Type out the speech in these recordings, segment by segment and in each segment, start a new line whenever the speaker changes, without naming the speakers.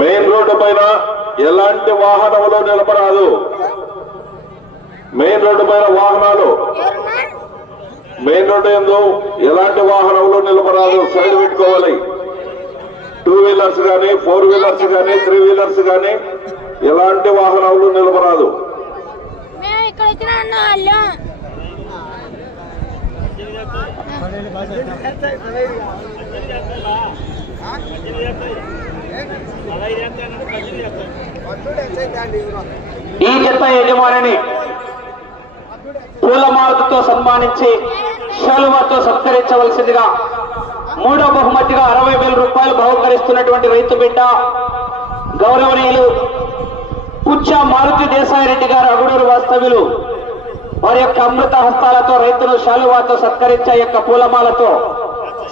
Main road పైన ఎలాంటి వాహనములు నిలబరాదు మెయిన్ రోడ్డు పైన వాహనాలు. మెయిన్ రోడ్డు ఎందు ఎలాంటి వాహనములు నిలబరాదు సైడ్ పెట్టుకోవాలి. టూ వీలర్స్ కానీ ఫోర్ వీలర్స్ కానీ త్రీ వీలర్స్ కానీ ఎలాంటి వాహనములు నిలబరాదు
ఇక్కడ
ఈ చెత్త యజమానిని పూలమాలతో సన్మానించి శాలువాతో సత్కరించవలసిందిగా మూడో బహుమతిగా అరవై వేల రూపాయలు బహుకరిస్తున్నటువంటి రైతు బిడ్డ గౌరవనీయులు పుచ్చ మారుతి దేశాయిరెడ్డి గారు అగుడూరు వాస్తవ్యులు. వారి యొక్క అమృత హస్తాలతో రైతులు శాలువాతో సత్కరించే యొక్క పూలమాలతో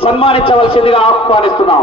సన్మానించవలసిందిగా ఆహ్వానిస్తున్నాం.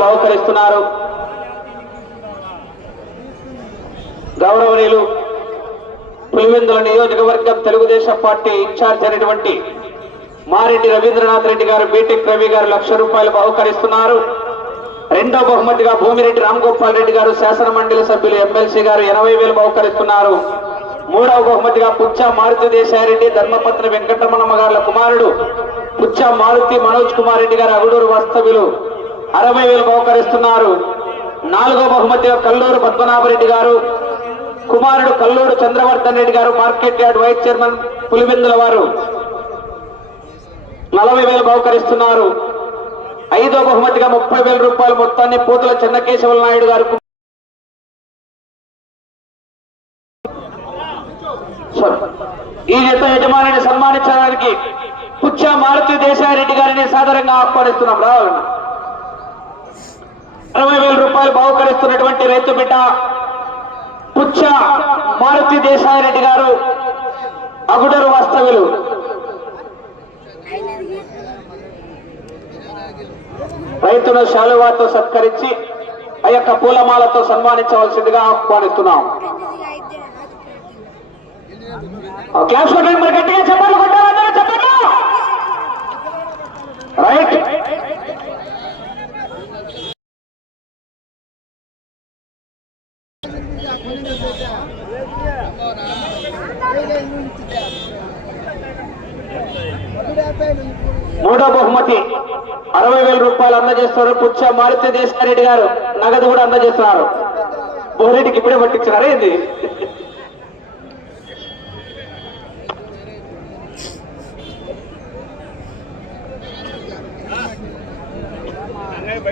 బహుకరిస్తున్నారు. గౌరవనీయులు పులివెందుల నియోజకవర్గం తెలుగుదేశం పార్టీ ఇన్ఛార్జ్ అయినటువంటి మారెడ్డి రవీంద్రనాథ్ రెడ్డి గారు బీటెక్ రవి గారు లక్ష రూపాయలు బహుకరిస్తున్నారు. రెండో బహుమతిగా భూమిరెడ్డి రామ్ గోపాల్ రెడ్డి గారు శాసన మండలి సభ్యులు ఎమ్మెల్సీ గారు ఎనభై వేలు బహుకరిస్తున్నారు. మూడవ బహుమతిగా పుచ్చ మారుతి దేశారెడ్డి ధర్మపత్ని వెంకటరమణమ్మ గారుల కుమారుడు పుచ్చ మారుతి మనోజ్ కుమార్ రెడ్డి గారు అగుడూరు వాస్తవ్యులు అరవై వేలు బహుకరిస్తున్నారు. నాలుగో బహుమతిగా కల్లూరు పద్మనాభరెడ్డి గారు కుమారుడు Kalluru Chandravardhan Reddy garu market yard vice chairman Pulivendula వారు నలభై వేలు బహుకరిస్తున్నారు. ఐదో బహుమతిగా ముప్పై వేల రూపాయల మొత్తాన్ని పూతల చెన్నకేశవ నాయుడు గారు యజమానిని సన్మానించడానికి కుచ్చా మారుతి దేశారెడ్డి గారిని సాధారణంగా ఆహ్వానిస్తున్నాం. రావాలని అరవై వేల రూపాయలు బాహుకరిస్తున్నటువంటి రైతు బిడ్డ పుచ్చ మారుతి దేశారెడ్డి గారు అగుడరు వాస్తవ్యులు. రైతును శాలువాతో సత్కరించి ఆ యొక్క పూలమాలతో సన్మానించవలసిందిగా ఆహ్వానిస్తున్నాం ఆ క్లాస్ కొట్టండి మరి గట్టిగా చెప్పాలి కొట్టాలందరూ చెప్పండి. రైట్ మూడో బహుమతి. అరవై వేల రూపాయలు అందజేస్తారు పుచ్చ మారుతి దేశారెడ్డి గారు నగదు కూడా అందజేస్తున్నారు. బోరెడ్డికి ఇప్పుడే పట్టించినారా ఏంది?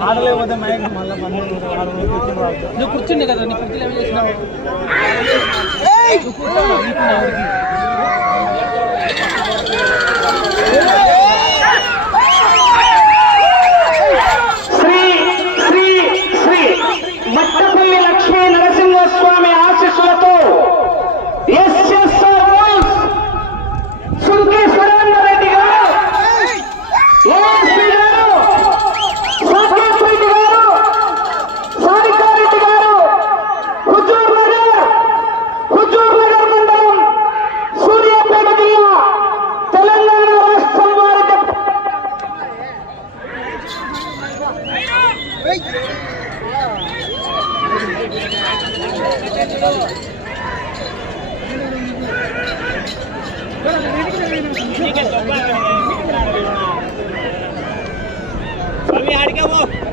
ఆటలేకపోతే మైక్ మళ్ళీ నువ్వు కూర్చుండే కదా నీ కుర్చీలు ఏమి చేసినావు? నువ్వు
కూర్చున్నావు 报告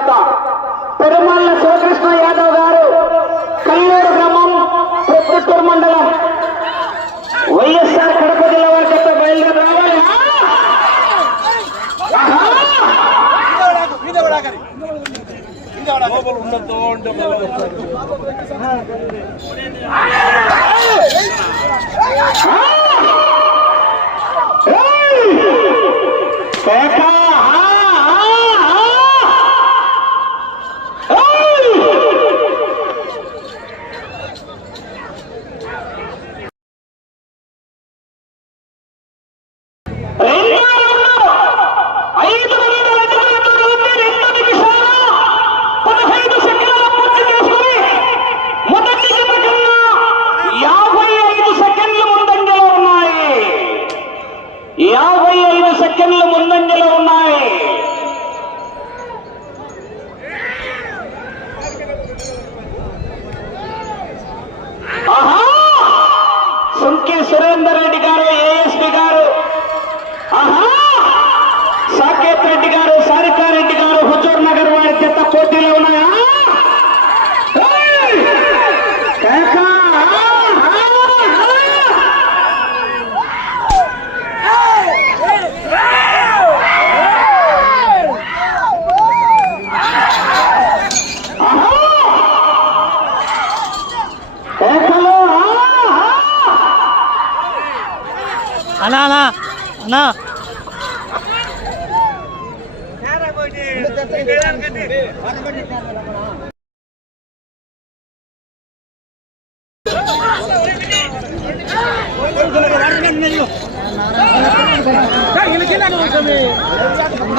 కార్యకర్త పెరుమల్ల శివకృష్ణ యాదవ్ గారు కల్లూరు గ్రామం ప్రకృతూరు మండలం. వైఎస్ఆర్ కడప జిల్లా వారి చెప్తే బయలుదేరి సురేందర్ రెడ్డి గారు ఏఎస్పీ గారు. సాకేత్ రెడ్డి గారు సారికారెడ్డి గారు హుజూర్ నగర్ వారి చెత్త పోటీలో ఉన్నారు அண்ணா அண்ணா அண்ணா. எனக்கு என்ன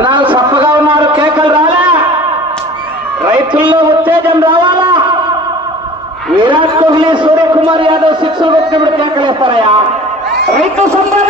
జనాలు చప్పగా ఉన్నారు కేకలు రాలా? రైతుల్లో ఉత్తేజం రావాలా? విరాట్ కోహ్లీ సూర్యకుమార్ యాదవ్ సిక్స్ కొట్టినప్పుడు కేకలేస్తారయ్యా? రైతు సంబంధ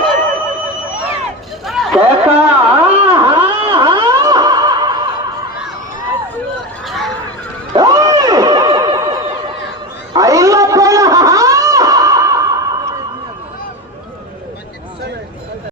कैसा हाँ हाँ हाँ।